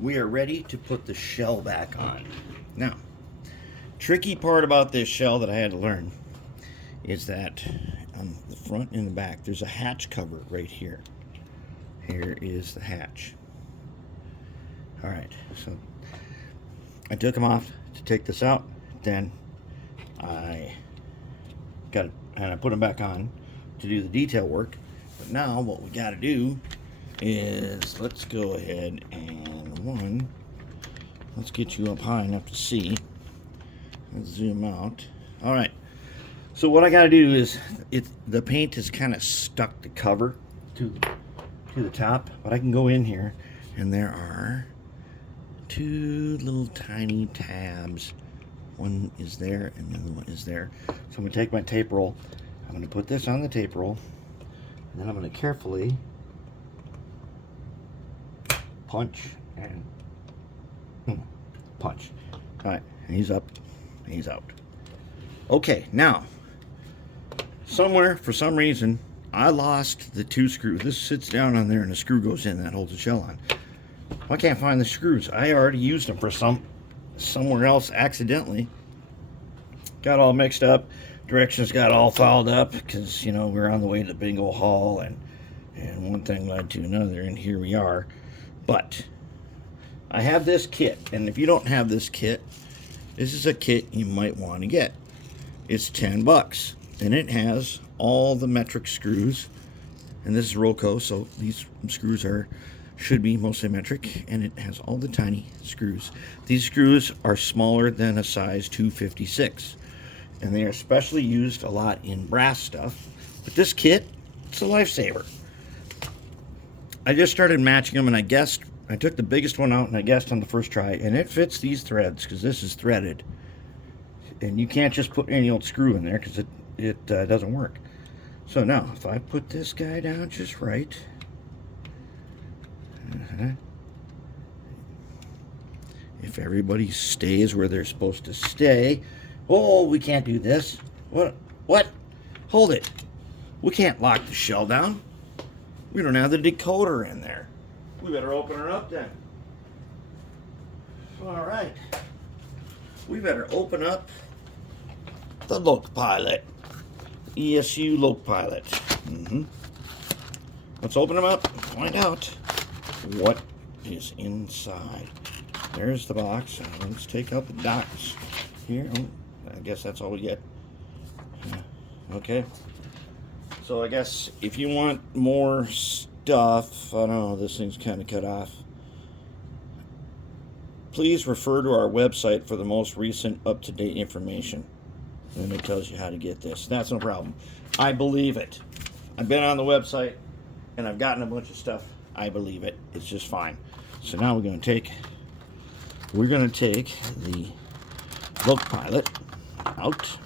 we are ready to put the shell back on. Now, tricky part about this shell that I had to learn is that on the front and the back, there's a hatch cover right here. Here is the hatch. All right, so I took them off to take this out. Then I got it, and I put them back on to do the detail work. But now what we got to do is let's go ahead and let's get you up high enough to see. Let's zoom out. All right. So what I got to do is the paint is kind of stuck the cover to the top, but I can go in here and there are two little tiny tabs. One is there and the other one is there. So I'm going to take my tape roll. I'm going to put this on the tape roll, and then I'm going to carefully punch and punch. All right, and he's up, and he's out. Okay, now somewhere for some reason I lost the two screws. This sits down on there and the screw goes in that holds the shell on. I can't find the screws. I already used them for somewhere else accidentally. Got all mixed up. Directions got all fouled up because, you know, we're on the way to the bingo hall and one thing led to another, and here we are. But I have this kit, and if you don't have this kit, this is a kit you might want to get. It's $10, and it has all the metric screws, and this is Roco, so these screws should be mostly metric, and it has all the tiny screws. These screws are smaller than a size 256, and they are specially used a lot in brass stuff. But this kit, it's a lifesaver. I just started matching them, and I took the biggest one out and I guessed on the first try, and it fits these threads because this is threaded, and you can't just put any old screw in there because it doesn't work. So now if I put this guy down just right, if everybody stays where they're supposed to stay. Oh, we can't do this. What? Hold it. We can't lock the shell down. We don't have the decoder in there. We better open her up then. All right. We better open up the LokPilot. ESU LokPilot. Let's open them up. Find out what is inside. There's the box. Let's take out the dots here. Oh, I guess that's all we get. Okay. So I guess if you want more stuff, I don't know, this thing's kind of cut off. Please refer to our website for the most recent up-to-date information. And it tells you how to get this. That's no problem. I believe it. I've been on the website and I've gotten a bunch of stuff. I believe it. It's just fine. So now we're going to take the LokPilot out,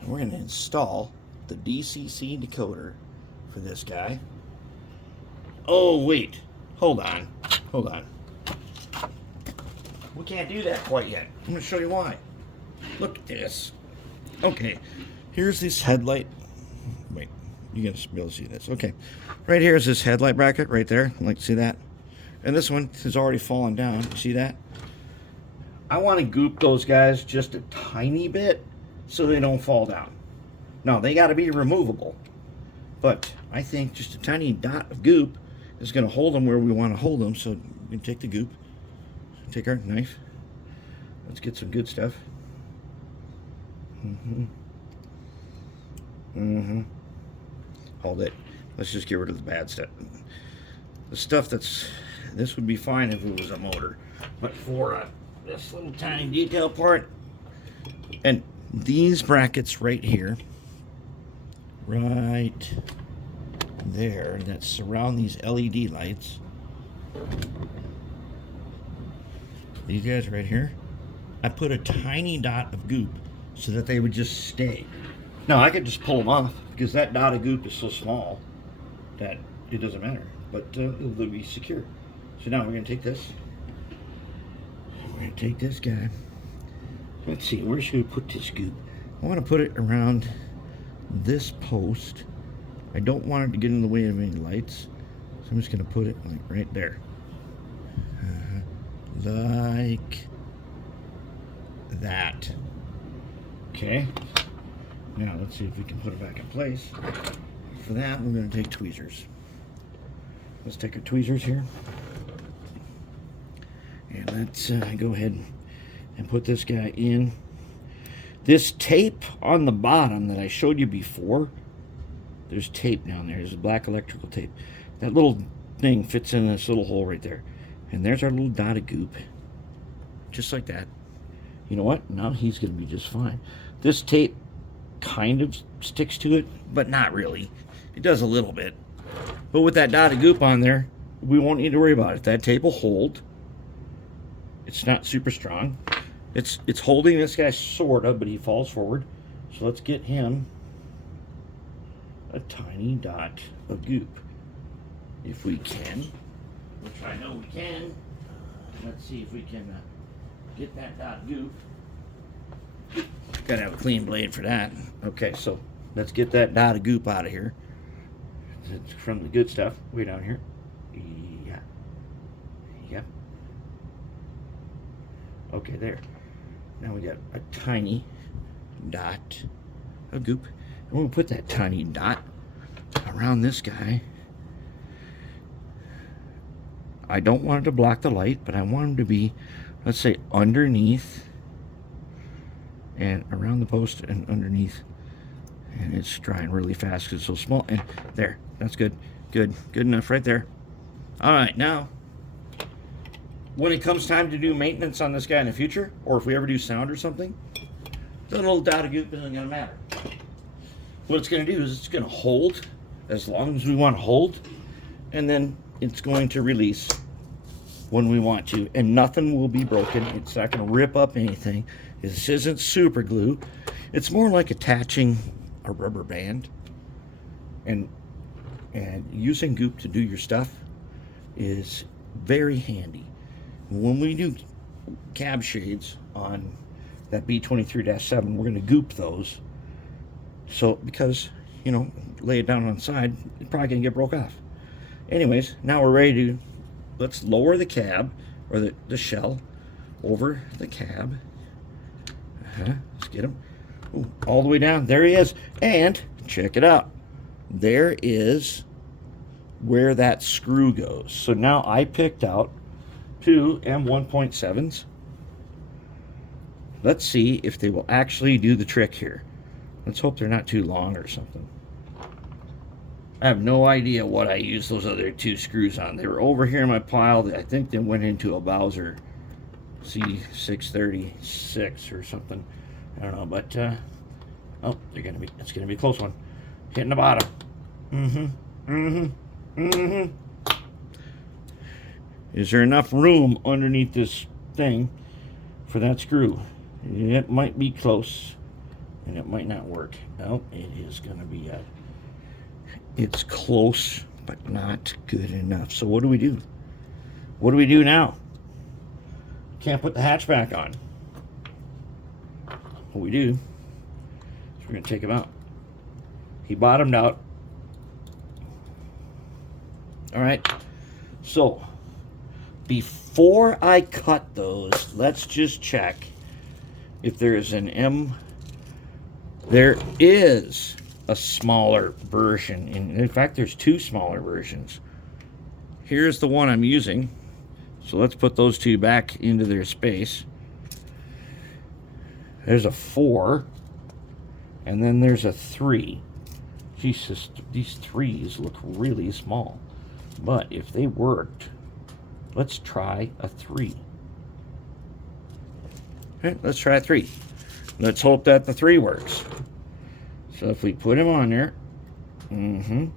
and we're going to install the DCC decoder for this guy. Oh wait, hold on. We can't do that quite yet. I'm going to show you why. Look at this. Okay, here's this headlight. Wait, you're going to be able to see this. Okay, right here is this headlight bracket right there. Like, see that? And this one has already fallen down. See that? I want to goop those guys just a tiny bit so they don't fall down. Now, they got to be removable, but I think just a tiny dot of goop is going to hold them where we want to hold them. So we can take the goop, take our knife. Let's get some good stuff. Hold it. Let's just get rid of the bad stuff. The stuff this would be fine if it was a motor, but for this little tiny detail part, and these brackets right here, right there, that surround these LED lights, these guys right here, I put a tiny dot of goop so that they would just stay. Now I could just pull them off because that dot of goop is so small that it doesn't matter, but it'll be secure. So now we're going to take this. We're going to take this guy. Let's see, where should we put this goop? I want to put it around this post. I don't want it to get in the way of any lights, so I'm just going to put it like right there. Like that. Okay. Now let's see if we can put it back in place. For that, we're going to take tweezers. Let's take our tweezers here. And let's go ahead and put this guy in. This tape on the bottom that I showed you before, there's tape down there. There's black electrical tape. That little thing fits in this little hole right there. And there's our little dot of goop. Just like that. You know what? Now he's going to be just fine. This tape kind of sticks to it, but not really. It does a little bit. But with that dot of goop on there, we won't need to worry about it. That tape will hold. It's not super strong. It's holding this guy sort of, but he falls forward. So let's get him a tiny dot of goop. If we can. Which I know we can. Let's see if we can get that dot of goop. Gotta have a clean blade for that. Okay, so let's get that dot of goop out of here. It's from the good stuff. Way down here. Yeah. Yep. Okay, there. Now we got a tiny dot of goop. And we'll put that tiny dot around this guy. I don't want it to block the light, but I want him to be, let's say, underneath and around the post and underneath. And it's drying really fast because it's so small. And there, that's good. Good enough right there. All right, now, when it comes time to do maintenance on this guy in the future, or if we ever do sound or something, the little dot of goop isn't going to matter. What it's going to do is it's going to hold as long as we want to hold, and then it's going to release when we want to, and nothing will be broken. It's not going to rip up anything. This isn't super glue. It's more like attaching a rubber band, and using goop to do your stuff is very handy. When we do cab shades on that B23-7, we're going to goop those. So, because, you know, lay it down on the side, it's probably going to get broke off. Anyways, now we're ready to, let's lower the cab, or the shell, over the cab. Let's get him. Ooh, all the way down. There he is. And, check it out. There is where that screw goes. So now I picked out 2 M1.7s. Let's see if they will actually do the trick here. Let's hope they're not too long or something. I have no idea what I used those other 2 screws on. They were over here in my pile. I think they went into a Bowser C636 or something. I don't know, but oh, it's gonna be a close one. Hitting the bottom. Is there enough room underneath this thing for that screw? It might be close, and it might not work. No, it is going to be it's close, but not good enough. So what do we do? What do we do now? Can't put the hatchback on. What we do is we're going to take him out. He bottomed out. All right, so before I cut those, let's just check if there is an M. There is a smaller version. In fact, there's 2 smaller versions. Here's the one I'm using. So let's put those 2 back into their space. There's a 4, and then there's a 3. Jesus, these 3s look really small. But if they worked, let's try a 3. Okay, let's try a 3. Let's hope that the 3 works. So if we put him on there, and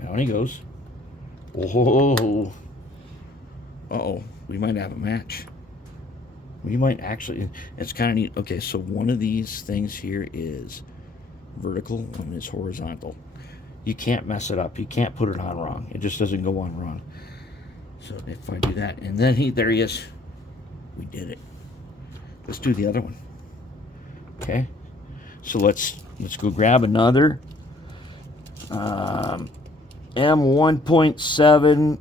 down he goes. Oh, uh-oh, we might have a match. We might actually, it's kind of neat. Okay, so one of these things here is vertical, one is horizontal. You can't mess it up. You can't put it on wrong. It just doesn't go on wrong. So if I do that, and then there he is. We did it. Let's do the other one. Okay. So let's go grab another M1.7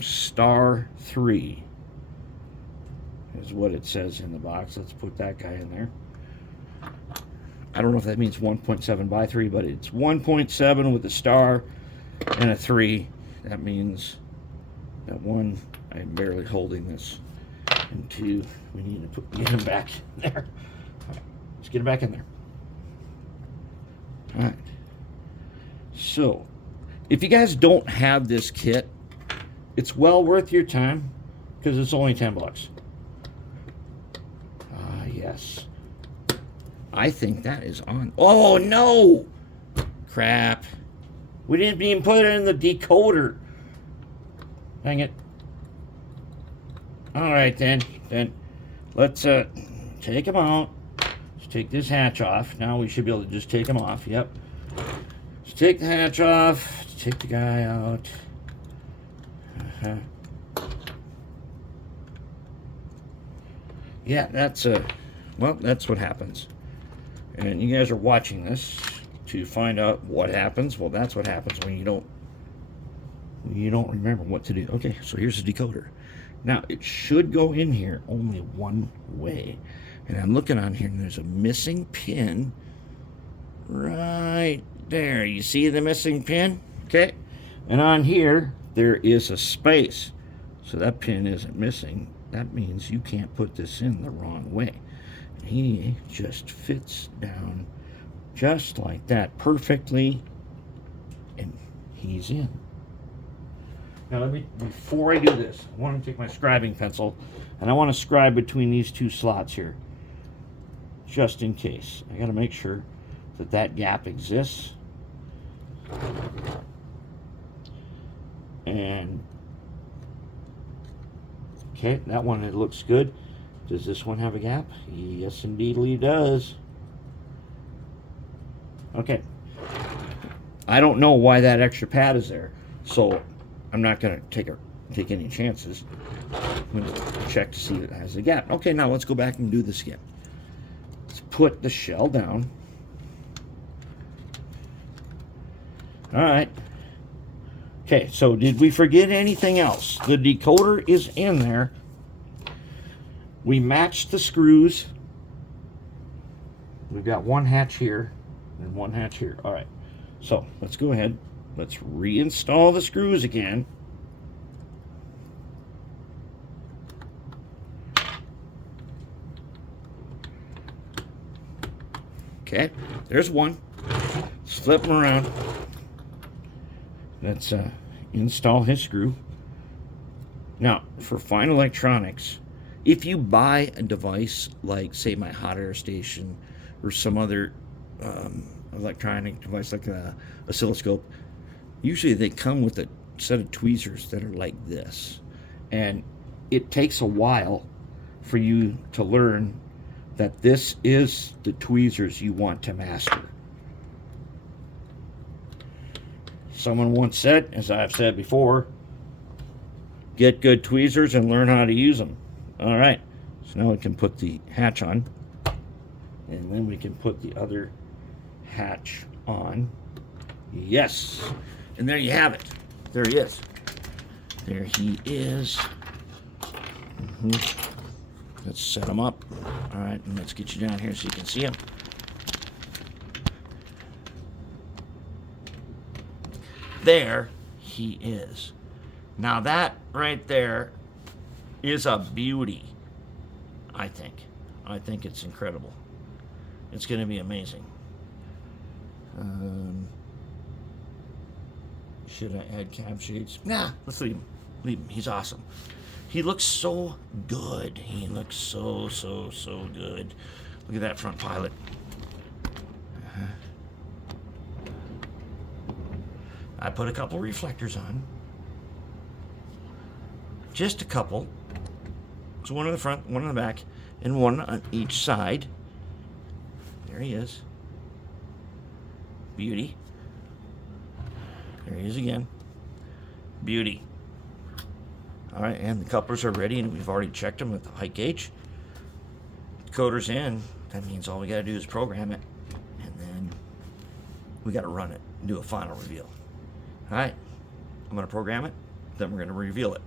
star 3 is what it says in the box. Let's put that guy in there. I don't know if that means 1.7 by 3, but it's 1.7 with a star and a 3. That means that 1, I'm barely holding this, and 2, we need to get him back in there. All right, let's get him back in there. All right. So, if you guys don't have this kit, it's well worth your time because it's only $10. Yes. I think that is on. Oh, no! Crap. We didn't even put it in the decoder. Dang it. All right, then. Let's take them out. Let's take this hatch off. Now we should be able to just take them off. Yep. Let's take the hatch off. Let's take the guy out. Yeah, that's well, that's what happens. And you guys are watching this to find out what happens. Well, that's what happens when you don't remember what to do. Okay, so here's the decoder. Now, it should go in here only one way. And I'm looking on here, and there's a missing pin right there. You see the missing pin? Okay. And on here, there is a space. So that pin isn't missing. That means you can't put this in the wrong way. He just fits down just like that perfectly, and he's in. Now before I do this, I want to take my scribing pencil and I want to scribe between these two slots here, just in case. I got to make sure that that gap exists. And okay, that one, it looks good. Does this one have a gap? Yes, indeed, it does. Okay. I don't know why that extra pad is there, so I'm not going to take any chances. I'm going to check to see if it has a gap. Okay, now let's go back and do this again. Let's put the shell down. All right. Okay, so did we forget anything else? The decoder is in there. We matched the screws. We've got one hatch here and one hatch here. All right, so let's go ahead. Let's reinstall the screws again. Okay, there's one. Let's flip them around. Let's install his screw. Now, for fine electronics, if you buy a device like, say, my hot air station or some other electronic device like a oscilloscope, usually they come with a set of tweezers that are like this. And it takes a while for you to learn that this is the tweezers you want to master. Someone once said, as I've said before, get good tweezers and learn how to use them. All right, so now we can put the hatch on, and then we can put the other hatch on. Yes, and there you have it. There he is. There he is. Let's set him up. All right, and let's get you down here so you can see him. There he is. Now that right there is a beauty, I think. I think it's incredible. It's going to be amazing. Should I add cab shades? Nah, let's leave him. Leave him. He's awesome. He looks so good. He looks so good. Look at that front pilot. I put a couple reflectors on. Just a couple. So one in the front, one in the back, and one on each side. There he is. Beauty. There he is again. Beauty. All right, and the couplers are ready, and we've already checked them with the height gauge. Decoder's in. That means all we got to do is program it, and then we got to run it and do a final reveal. All right, I'm going to program it, then we're going to reveal it.